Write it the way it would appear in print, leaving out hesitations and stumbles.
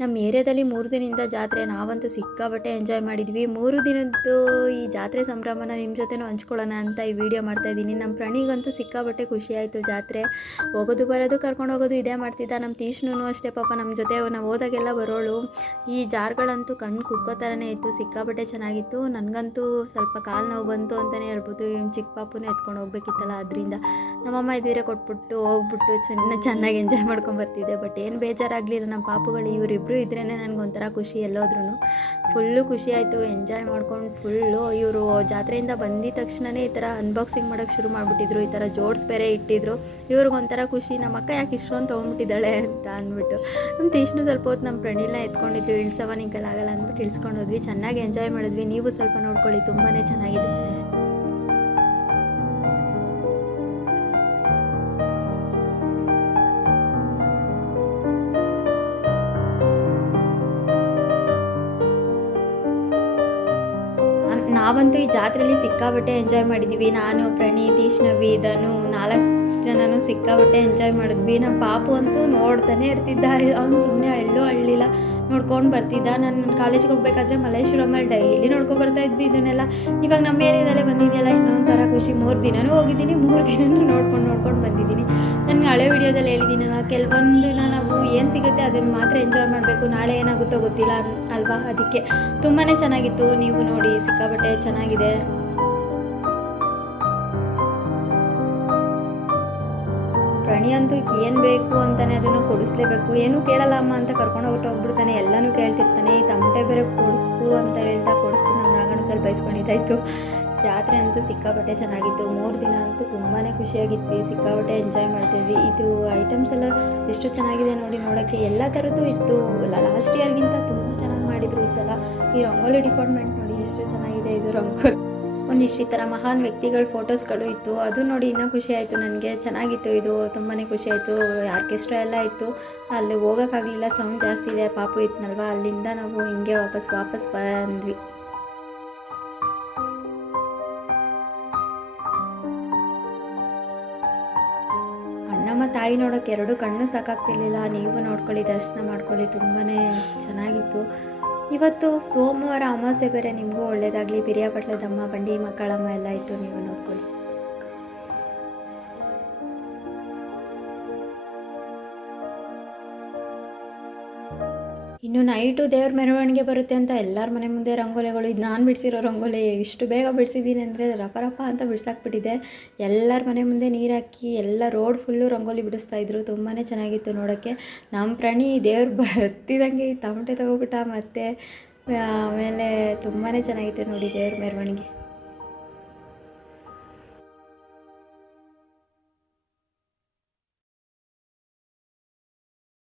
ನಮ್ಮ ಏರಿಯಾದಲ್ಲಿ 3 ದಿನದಿಂದ ಜಾತ್ರೆ. ನಾವಂತೂ ಸಿಕ್ಕಾಪಟ್ಟೆ ಎಂಜಾಯ್ ಮಾಡಿದ್ವಿ. 3 ದಿನದ್ದು ಈ ಜಾತ್ರೆ ಸಂಭ್ರಮನ ನಿಮ್ಮ ಜೊತೆನೂ ಹಂಚ್ಕೊಳ್ಳೋಣ ಅಂತ ಈ ವಿಡಿಯೋ ಮಾಡ್ತಾಯಿದ್ದೀನಿ. ನಮ್ಮ ಪ್ರಣೀಗಂತೂ ಸಿಕ್ಕಾಪಟ್ಟೆ ಖುಷಿ ಆಯಿತು. ಜಾತ್ರೆ ಹೋಗೋದು ಬರೋದು ಕರ್ಕೊಂಡು ಹೋಗೋದು ಇದೇ ಮಾಡ್ತಿದ್ದ. ನಮ್ಮ ತೀಕ್ಷ್ಣೂ ಅಷ್ಟೇ ಪಾಪ ನಮ್ಮ ಜೊತೆ ನಾವು ಹೋದಾಗೆಲ್ಲ ಬರೋಳು. ಈ ಜಾರ್ಗಳಂತೂ ಕಣ್ಣು ಕುಕ್ಕೋ ಥರನೇ ಇತ್ತು. ಸಿಕ್ಕಾಪಟ್ಟೆ ಚೆನ್ನಾಗಿತ್ತು. ನನಗಂತೂ ಸ್ವಲ್ಪ ಕಾಲು ನೋವು ಬಂತು ಅಂತಲೇ ಹೇಳ್ಬೋದು. ಇವ್ನು ಚಿಕ್ಕ ಪಾಪುನೇ ಎತ್ಕೊಂಡು ಹೋಗ್ಬೇಕಿತ್ತಲ್ಲ, ಅದರಿಂದ ನಮ್ಮಮ್ಮ ಇದ್ದಿದ್ರೆ ಕೊಟ್ಬಿಟ್ಟು ಹೋಗ್ಬಿಟ್ಟು ಚೆನ್ನಾಗಿ ಎಂಜಾಯ್ ಮಾಡ್ಕೊಂಬರ್ತಿದ್ದೆ. ಬಟ್ ಏನು ಬೇಜಾರಾಗಲಿಲ್ಲ. ನಮ್ಮ ಪಾಪುಗಳು ಇವರಿಬ್ಬರು ಇದ್ರೇ ನನಗೊಂಥರ ಖುಷಿ. ಎಲ್ಲೋದ್ರೂ ಫುಲ್ಲು ಖುಷಿ ಆಯಿತು. ಎಂಜಾಯ್ ಮಾಡ್ಕೊಂಡು ಫುಲ್ಲು ಇವರು ಜಾತ್ರೆಯಿಂದ ಬಂದಿದ ತಕ್ಷಣವೇ ಈ ಥರ ಅನ್ಬಾಕ್ಸಿಂಗ್ ಮಾಡೋಕ್ಕೆ ಶುರು ಮಾಡಿಬಿಟ್ಟಿದ್ರು. ಈ ಥರ ಜೋಡ್ಸ್ ಬೇರೆ ಇಟ್ಟಿದ್ರು. ಇವ್ರಿಗೊಂಥರ ಖುಷಿ, ನಮ್ಮ ಅಕ್ಕ ಯಾಕೆ ಇಷ್ಟೊಂದು ತೊಗೊಂಡ್ಬಿಟ್ಟಿದ್ದಾಳೆ ಅಂತ ಅಂದ್ಬಿಟ್ಟು. ನಮ್ಮ ತೀಕ್ಷ್ಣು ಸ್ವಲ್ಪ ಹೊತ್ತು ನಮ್ಮ ಪ್ರಣೀಲ್ನ ಎತ್ಕೊಂಡಿದ್ದು. ಇಳಿಸವ ನಿಂಗೆಲ್ಲ ಆಗಲ್ಲ ಅಂದ್ಬಿಟ್ಟು ಇಳಿಸ್ಕೊಂಡು ಹೋದ್ವಿ. ಚೆನ್ನಾಗಿ ಎಂಜಾಯ್ ಮಾಡಿದ್ವಿ. ನೀವು ಸ್ವಲ್ಪ ನೋಡ್ಕೊಳ್ಳಿ, ತುಂಬಾ ಚೆನ್ನಾಗಿದೆ. ನಾವಂತೂ ಈ ಜಾತ್ರೆಯಲ್ಲಿ ಸಿಕ್ಕಾಪಟ್ಟೆ ಎಂಜಾಯ್ ಮಾಡಿದ್ವಿ. ನಾನು, ಪ್ರಣೀ, ತೀಕ್ಷ್ಣವಿ, ಧನು 4 ಜನನೂ ಸಿಕ್ಕಾಪಟ್ಟೆ ಎಂಜಾಯ್ ಮಾಡಿದ್ವಿ. ನಮ್ಮ ಪಾಪು ಅಂತೂ ನೋಡ್ತಾನೆ ಇರ್ತಿದ್ದ. ಅವ್ನು ಸುಮ್ಮನೆ ಎಲ್ಲೂ ಅಳ್ಳಿಲ್ಲ, ನೋಡ್ಕೊಂಡು ಬರ್ತಿದ್ದ. ನಾನು ಕಾಲೇಜಿಗೆ ಹೋಗ್ಬೇಕಾದ್ರೆ ಮಲ್ಲೇಶ್ವರಮಲ್ಲಿ ಡೈಲಿ ನೋಡ್ಕೊಂಡು ಬರ್ತಾಯಿದ್ವಿ ಇದನ್ನೆಲ್ಲ. ಇವಾಗ ನಮ್ಮ ಏರಿಯಾದಲ್ಲೇ ಬಂದಿದೆಯಲ್ಲ, ಇನ್ನೊಂಥರ ಖುಷಿ. 3 ದಿನವೂ ಹೋಗಿದ್ದೀನಿ, 3 ದಿನವೂ ನೋಡ್ಕೊಂಡು ಬಂದಿದ್ದೀನಿ. ನನಗೆ ಹಳೆ ವಿಡಿಯೋದಲ್ಲಿ ಹೇಳಿದ್ದೀನಲ್ಲ, ಕೆಲವೊಂದಿನ ನಾವು ಏನು ಸಿಗುತ್ತೆ ಅದನ್ನು ಮಾತ್ರ ಎಂಜಾಯ್ ಮಾಡಬೇಕು. ನಾಳೆ ಏನಾಗುತ್ತೋ ಗೊತ್ತಿಲ್ಲ ಅಲ್ವಾ, ಅದಕ್ಕೆ ತುಂಬಾ ಚೆನ್ನಾಗಿತ್ತು. ನೀವು ನೋಡಿ, ಸಿಕ್ಕಾಪಟ್ಟೆ ಚೆನ್ನಾಗಿದೆ. ಪ್ರಣಿ ಅಂತೂ ಏನು ಬೇಕು ಅಂತಾನೆ ಅದನ್ನು ಕೊಡಿಸ್ಲೇಬೇಕು. ಏನೂ ಕೇಳಲ್ಲ ಅಮ್ಮ ಅಂತ ಕರ್ಕೊಂಡು ಹೋಗ್ಬಿಡ್ತಾನೆ. ಎಲ್ಲನೂ ಕೇಳ್ತಿರ್ತಾನೆ. ಈ ತಮಟೆ ಬೇರೆ ಕೊಡಿಸ್ಕು ಅಂತ ಹೇಳ್ತಾ ಕೊಡಿಸ್ಬಿಟ್ಟು ನಮ್ಮ ನಾಗಣ್ಣ ಕೈಲಿ ಬೈಸ್ಕೊಂಡಿದ್ದಾಯಿತು. ಜಾತ್ರೆ ಅಂತೂ ಸಿಕ್ಕಾಪಟ್ಟೆ ಚೆನ್ನಾಗಿತ್ತು. 3 ದಿನ ಅಂತೂ ತುಂಬಾ ಖುಷಿಯಾಗಿದ್ವಿ. ಸಿಕ್ಕಾಪಟ್ಟೆ ಎಂಜಾಯ್ ಮಾಡ್ತಿದ್ವಿ. ಇದು ಐಟಮ್ಸ್ ಎಲ್ಲ ಎಷ್ಟು ಚೆನ್ನಾಗಿದೆ ನೋಡಿ, ನೋಡೋಕ್ಕೆ ಎಲ್ಲ ಥರದ್ದು ಇತ್ತು. ಲಾಸ್ಟ್ ಇಯರ್ಗಿಂತ ತುಂಬ ಚೆನ್ನಾಗಿ ಮಾಡಿದರು ಈ ಸಲ. ಈ ರಂಗೋಲಿ ಡಿಪಾರ್ಟ್ಮೆಂಟ್ ನೋಡಿ ಎಷ್ಟು ಚೆನ್ನಾಗಿದೆ. ಇದು ರಂಗೋಲಿ ಒಂದಿಷ್ಟು ಈ ಥರ ಮಹಾನ್ ವ್ಯಕ್ತಿಗಳ ಫೋಟೋಸ್ಗಳು ಇತ್ತು. ಅದು ನೋಡಿ ಇನ್ನೂ ಖುಷಿ ಆಯಿತು ನನಗೆ. ಚೆನ್ನಾಗಿತ್ತು. ಇದು ತುಂಬಾ ಖುಷಿ ಆಯಿತು. ಆರ್ಕೆಸ್ಟ್ರಾ ಎಲ್ಲ ಇತ್ತು. ಅಲ್ಲಿ ಹೋಗೋಕ್ಕಾಗಲಿಲ್ಲ, ಸೌಂಡ್ ಜಾಸ್ತಿ ಇದೆ. ಪಾಪು ಇತ್ತನಲ್ವ, ಅಲ್ಲಿಂದ ನಾವು ಹಿಂಗೆ ವಾಪಸ್ ಬಂದ್ವಿ. ನಮ್ಮ ತಾಯಿ ನೋಡೋಕ್ಕೆ 2 ಕಣ್ಣು ಸಾಕಾಗ್ತಿರ್ಲಿಲ್ಲ. ನೀವು ನೋಡ್ಕೊಳ್ಳಿ, ದರ್ಶನ ಮಾಡ್ಕೊಳ್ಳಿ, ತುಂಬಾ ಚೆನ್ನಾಗಿತ್ತು. ಇವತ್ತು ಸೋಮವಾರ ಅಮಾವಾಸ್ಯೆ ಬೇರೆ. ನಿಮಗೂ ಒಳ್ಳೆಯದಾಗಲಿ. ಪಿರಿಯಾಪಟ್ಟಣದಮ್ಮ, ಬಂಡಿ ಮಕ್ಕಳಮ್ಮ ಎಲ್ಲ ಇತ್ತು, ನೀವು ನೋಡ್ಕೊಳ್ಳಿ. ಇನ್ನು ನೈಟು ದೇವ್ರ ಮೆರವಣಿಗೆ ಬರುತ್ತೆ ಅಂತ ಎಲ್ಲರ ಮನೆ ಮುಂದೆ ರಂಗೋಲಿಗಳು. ಇದು ನಾನು ಬಿಡಿಸಿರೋ ರಂಗೋಲಿ. ಇಷ್ಟು ಬೇಗ ಬಿಡಿಸಿದ್ದೀನಿ ಅಂದರೆ ರಪ ಅಂತ ಬಿಡ್ಸಾಕ್ಬಿಟ್ಟಿದೆ. ಎಲ್ಲರ ಮನೆ ಮುಂದೆ ನೀರು ಹಾಕಿ ಎಲ್ಲ ರೋಡ್ ಫುಲ್ಲು ರಂಗೋಲಿ ಬಿಡಿಸ್ತಾಯಿದ್ರು. ತುಂಬಾ ಚೆನ್ನಾಗಿತ್ತು ನೋಡೋಕ್ಕೆ. ನಮ್ಮ ಪ್ರಣಿ ದೇವ್ರು ಬರ್ತಿದ್ದಂಗೆ ತಮಟೆ ತಗೋಬಿಟ್ಟ. ಮತ್ತು ಆಮೇಲೆ ತುಂಬಾ ಚೆನ್ನಾಗಿತ್ತು ನೋಡಿ ದೇವ್ರ ಮೆರವಣಿಗೆ.